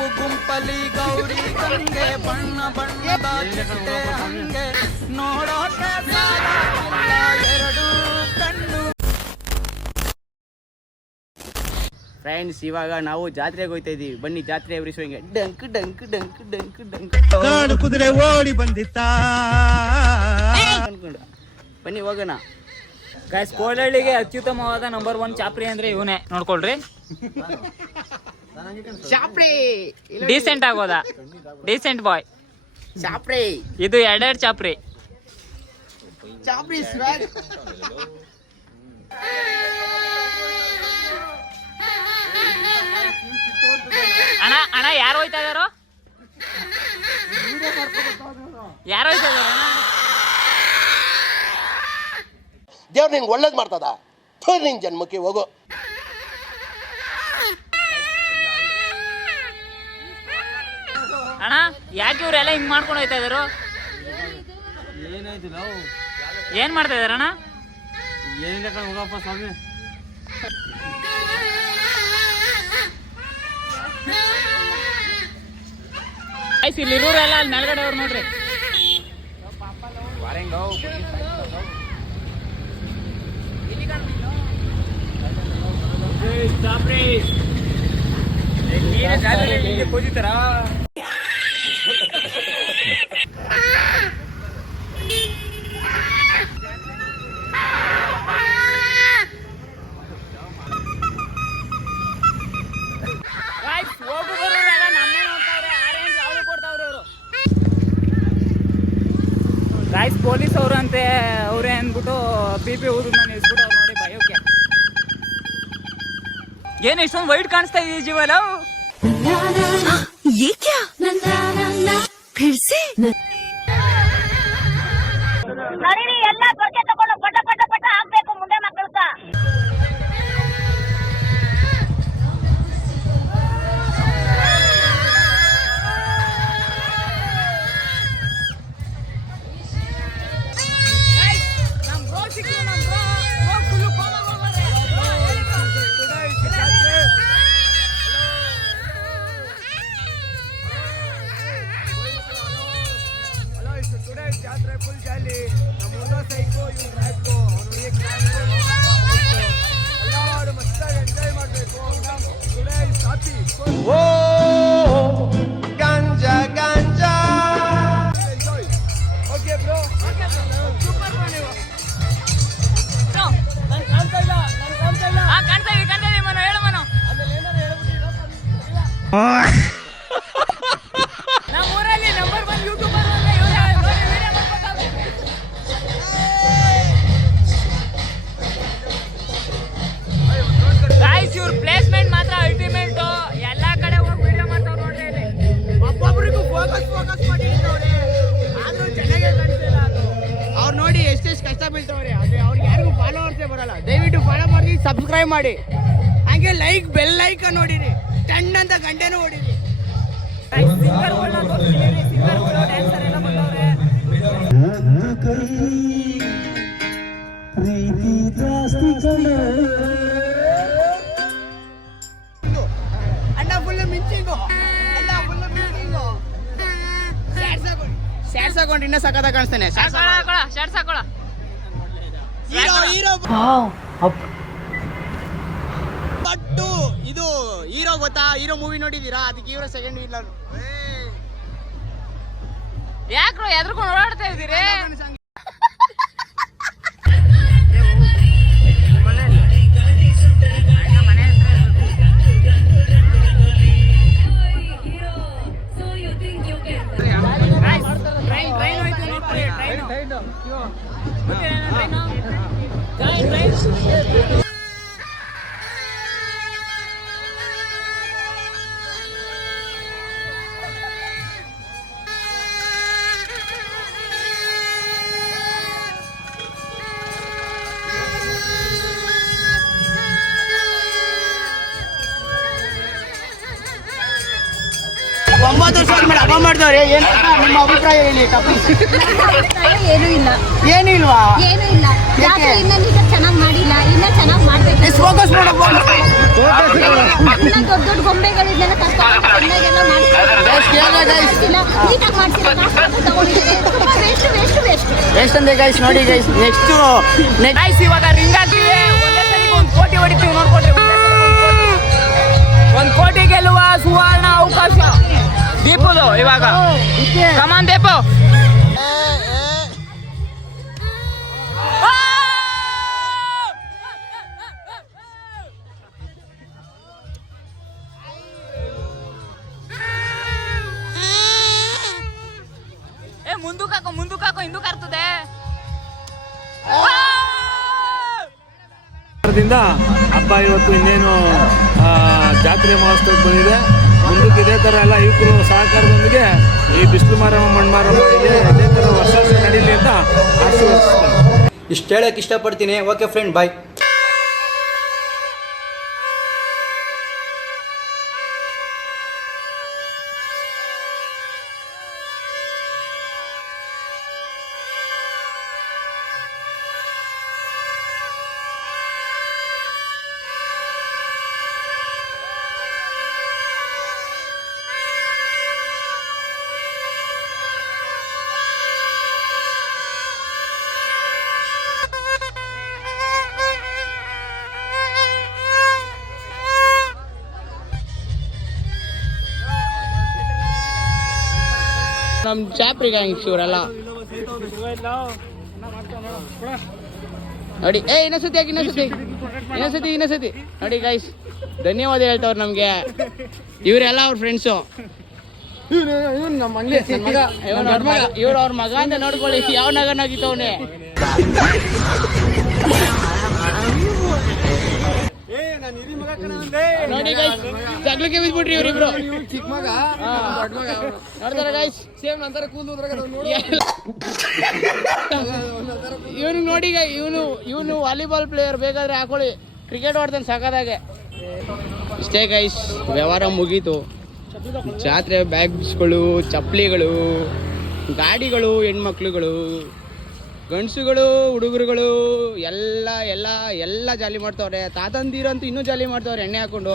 ಗುಂಪು ಗುಂಪಲಿ ಗೌರಿ ಗಂಗೆ ಬಣ್ಣ ಬಣ್ಣದ ಚಿಟ್ಟೆ ಹಂಗೆ ನೋಡೋಕೆ ಸಾಕಾಗಿಲ್ಲ ಎರಡು ಕಣ್ಣು. ಫ್ರೆಂಡ್ಸ್, ಇವಾಗ ನಾವು ಜಾತ್ರೆಗೆ ಹೋಗ್ತಾ ಇದೀವಿ. ಬನ್ನಿ ಜಾತ್ರೆ ಎಬ್ರಿಸುವಂಗೆ. ಡಂಕ್ ಡಂಕ್ ಡಂಕ್ ಡಂಕ್ ಡಂಕ್ ಕಾಡು ಕುದುರೆ ಓಡಿ ಬಂದಿತ್ತ ಅನ್ಕೊಂಡು ಬನ್ನಿ ಹೋಗೋಣ. ಗೈಸ್, ಕೋಲಹಳ್ಳಿಗೆ ಅತ್ಯುತ್ತಮವಾದ ನಂಬರ್ 1 ಚಾಪ್ರಿ ಅಂದ್ರೆ ಇವನೇ, ನೋಡ್ಕೊಳ್ರಿ. ಚಾಪ್ರಿ ಡೀಸೆಂಟ್ ಆಗೋದ, ಡೀಸೆಂಟ್ ಬಾಯ್ ಚಾಪ್ರಿ. ಇದು ಎರಡೆರಡು ಚಾಪ್ರಿ. ಚಾಪ್ರಿ ಸ್ವಾಗ್. ಅಣ್ಣ ಅಣ್ಣ ಯಾರು ಹೋಯ್ತಾ ಇದಾರೋ? ಯಾರು ಹೋಯ್ತಾ ಇದಾರ? ದೇವ್ರು ನಿಂಗೆ ಒಳ್ಳೇದು ಮಾಡ್ತದ. ನಿನ್ ಜನ್ಮಕ್ಕೆ ಹೋಗು. ಅಣ್ಣ ಯಾಕೆ ಇವ್ರೆಲ್ಲ ಹಿಂಗ್ ಮಾಡ್ಕೊಂಡು ಹೋಯ್ತಾ ಇದಾರು? ಏನ್ ಮಾಡ್ತಾ ಇದಾರ ಅಣ್ಣ? ಏನಿಲ್ಲ ಹೋಗಪ್ಪ ಸ್ವಾಮಿ. ಇಲ್ಲಿರೋರೆಲ್ಲ ಅಲ್ಲಿ ಮೇಲ್ಗಡೆ ಅವ್ರು ನೋಡ್ರಿ. ಕೂತಿದ್ದಾರಾ? ಹೋಗು ಬರೋರೆಲ್ಲ ನಮ್ಮೇ ನೋಡ್ತಾವ್ರೆ. ಆರೆಂಜ್ ಅವ್ರು ಕೊಡ್ತಾವ್ರೆ ಅವರು. ಗಾಯ್ಸ್, ಪೊಲೀಸ್ ಅವರು ಅಂತೆ ಅವರೇ ಅಂದ್ಬಿಟ್ಟು PP ಊರನ್ನ ನಿಲ್ಸ್ಬಿಟ್ಟು ಅವ್ರು ನೋಡಿ ಭಯೋಕೆ. ಏನು ಇಷ್ಟೊಂದು ವೈಟ್ ಕಾಣಿಸ್ತಾ ಇದೀವಿ ಜೀವನ? ಎಲ್ಲ ಬಗೆ ತಗೊಂಡು ಪಟ ಪಟ ಪಟ ಹಾಕ್ಬೇಕು ಮುಂದೆ ಮಕ್ಕಳಕ್ಕ. ಜಾತ್ರೆ ಫುಲ್ ಜಾಲಿ. ನಮ್ಮ ಸೈಕೋ ಇವ್ರು ರಾಯ್ಕೋ ಎಲ್ಲರೂ ಮಸ್ತಾಗಿ ಎಂಜಾಯ್ ಮಾಡಬೇಕು. ಓ ಗಾಂಜಾ ಗಾಂಜಾ. Okay bro, super bro. ನೀವು ನಾನು ಕಾಣ್ತಾ ಇಲ್ಲ, ನಾನು ಕಾಣ್ತಾ ಇಲ್ಲ. ಕಾಣ್ತಾ ಇದೀವಿ ಮನೋ, ಹೇಳು ಮನೋ. ಆಮೇಲೆ ಏನಾರು ಹೇಳ್ಬಿಟ್ಟಿಲ್ಲ. ನಮ್ಮ ಊರಲ್ಲಿ ನಂಬರ್ 1 ಯೂಟ್ಯೂಬರ್ ಗಾಯ್ಸ್. ಇವ್ರ ಪ್ಲೇಸ್ಮೆಂಟ್ ಮಾತ್ರ ಅಲ್ಟಿಮೇಟ್. ಎಲ್ಲಾ ಕಡೆ ಹೋಗಿ ವಿಡಿಯೋ ಮಾಡ್ತಾವ್ ನೋಡ್ರಿ. ಇಲ್ಲಿ ಒಬ್ಬೊಬ್ಬರಿಗೂ ಫೋಕಸ್ ಮಾಡಿರ್ತಾವ್ರೆ, ಆದ್ರೂ ಚೆನ್ನಾಗೇ ಕಾಣಿಸ್ತಿಲ್ಲ ಅದು. ಅವ್ರು ನೋಡಿ ಎಷ್ಟೆಷ್ಟು ಕಷ್ಟ ಬೀಳ್ತಾವ್ರೆ. ಆದ್ರೆ ಅವ್ರಿಗೆ ಯಾರಿಗೂ ಫಾಲೋವರ್ಸೇ ಬರಲ್ಲ. ದಯವಿಟ್ಟು ಫಾಲೋ ಮಾಡಿ, ಸಬ್ಸ್ಕ್ರೈಬ್ ಮಾಡಿ, ಹಾಗೆ ಲೈಕ್ ಬೆಲ್ ಲೈಕ್ ನೋಡಿರಿ. ಟನ್ ಅಂತ ಗಂಟೆನೂ ಹೊಡಿರಿ. ಸಿಂಗರ್ಗಳನ್ನ ತೋರಿಸ್ತಿದ್ದೀವಿ. ಸಿಂಗರ್ಗಳು, ಡ್ಯಾನ್ಸರ್ ಎಲ್ಲ ಬಂದವ್ರೆ. ಅಣ್ಣ ಫುಲ್ ಮಿಂಚಿಂಗು, ಅಣ್ಣ ಫುಲ್ ಮಿಂಚಿಂಗು. ಸ್ಯಾಡ್ಸ್ ಹಾಕೊಂಡು ಇನ್ನ ಸಖತ್ತಾಗಿ ಕಾಣಿಸ್ತಾನೆ. ಶರ್ಟ್ಸ್ ಹಾಕೊಳ್ಳ. ಹೀರೋ ಬಟ್ಟು ಇದು ಹೀರೋ ಗೊತ್ತಾ? ಹೀರೋ ಮೂವಿ ನೋಡಿದೀರಾ? ಅದಕ್ಕೆ ಹೀರೋ ಸೆಕೆಂಡ್ ವಿಲ್ಲನ್. ಯಾಕ್ರೋ ಎದ್ರಕೊಂಡು ಓಡಾಡ್ತಾ ಇದ್ದೀರಿ? ಹಬ್ಬ ಮಾಡ್ದವ್ರೆ. ನಿಮ್ಮ ಅಭಿಪ್ರಾಯ ಹೇಳಿ. ಏನೂ ಇಲ್ಲ, ಏನು ಇಲ್ವಾ? ಏನೂ ಇಲ್ಲ. ಜಾತ್ರೆ ಇನ್ನೂ ಚೆನ್ನಾಗಿ ಮಾಡಿಲ್ಲ, ಇನ್ನೂ ಚೆನ್ನಾಗಿ ಮಾಡ್ಬೇಕು. ಫೋಕಸ್ ಮಾಡಪ್ಪ. ದೊಡ್ಡ ದೊಡ್ಡ ಗೊಂಬೆಗಳಿಂದೆಲ್ಲ ಕಷ್ಟ ಚೆನ್ನಾಗೆಲ್ಲ ನೀಟಾಗಿ ಮಾಡ್ತೀರಾ ಕಾಸು ತಗೊಂಡಿದ್ದಾರೆ ತುಂಬಾ ವೇಸ್ಟ್ ವೇಸ್ಟ್ ಅಂದೆ ಗೈಸ್. ನೋಡಿ ಗೈಸ್, ನೆಕ್ಸ್ಟ್ ಗೈಸ್ ಇವಾಗ ರಿಂಗ್ ಹಾಕ್ತೀವಿ. ಒಂದೇ ಸಲಿಗೆ 1 ಕೋಟಿ ಹೊಡಿತೀವಿ. ನೋಡ್ಕೊಳ್ರಿ, ಒಂದ್ ಕೋಟಿ ಗೆಲ್ಲುವ ಸುವರ್ಣ ಅವಕಾಶ ದೀಪುದು ಇವಾಗ. ಕಮಾನ್ ದೀಪು. ಮುಂದಕ್ಕಾಕೋ ಹಿಂದಕ್ಕೆ ಆಗ್ತದೆ. ಹಬ್ಬ ಇವತ್ತು ಇನ್ನೇನು ಜಾತ್ರೆ ಮಹೋತ್ಸವಕ್ಕೆ ಬಂದಿದೆ. ಮುಂದಕ್ಕೆ ಇದೇ ಥರ ಎಲ್ಲ ಯುವಕರು ಸಹಕಾರದೊಂದಿಗೆ ಈ ಬಿಸಿಲು ಮಾರಮ್ಮ ಮಣ್ಣು ಮಾರಮ್ಮ ಇದೆ ಇದೇ ಥರ ವರ್ಷ ನಡೀಲಿ ಅಂತ ಆಶೀರ್ವದಿಸ್ತೇನೆ. ಇಷ್ಟು ಹೇಳಕ್ಕೆ ಇಷ್ಟಪಡ್ತೀನಿ. ಓಕೆ ಫ್ರೆಂಡ್, ಬಾಯ್. ನಮ್ಮ ಚಾಪ್ರಿ ಗ್ಯಾಂಗ್ಸ್ ಇವರೆಲ್ಲ ನೋಡಿ. ಇನ್ನೊಂದ್ಸತಿ ನೋಡಿ ಗೈಸ್, ಧನ್ಯವಾದ ಹೇಳ್ತವ್ರು ನಮ್ಗೆ. ಇವರೆಲ್ಲ ಅವ್ರ ಫ್ರೆಂಡ್ಸು. ಇವ್ರು ಅವ್ರ ಮಗ ಅಂತ ನೋಡ್ಕೊಳ್ಳಿ. ಯಾವ ನಗನಾಗಿತ್ತವನೇ. ನೋಡಿ ಗೈಸ್, ಜಗ್ಲಕ್ಕೆ ಬಿದ್ಬಿಟ್ರಿ ಇವ್ರಿಬ್ರು. ಚಿಕ್ಕ ಮಗ ನೋಡ್ತಾರೆ ಗೈಸ್, ಸೇಮ್ ಅಂತಾರೆ ಕೂದಲು. ಇವನು ನೋಡಿ, ಇವನು ವಾಲಿಬಾಲ್ ಪ್ಲೇಯರ್. ಬೇಕಾದ್ರೆ ಹಾಕೊಳ್ಳಿ, ಕ್ರಿಕೆಟ್ ಆಡ್ತಾನೆ ಸಾಕಾದಾಗೆ. ಇಷ್ಟೇ ಗೈಸ್, ವ್ಯವಹಾರ ಮುಗೀತು. ಜಾತ್ರೆ ಬ್ಯಾಗ್ಸ್ಗಳು, ಚಪ್ಪಲಿಗಳು, ಗಾಡಿಗಳು, ಹೆಣ್ಮಕ್ಳುಗಳು, ಗಂಡಸುಗಳು, ಹುಡುಗರುಗಳು ಎಲ್ಲ ಜಾಲಿ ಮಾಡ್ತವ್ರೆ. ತಾತಂದಿರಂತೂ ಇನ್ನೂ ಜಾಲಿ ಮಾಡ್ತವ್ರೆ ಎಣ್ಣೆ ಹಾಕೊಂಡು.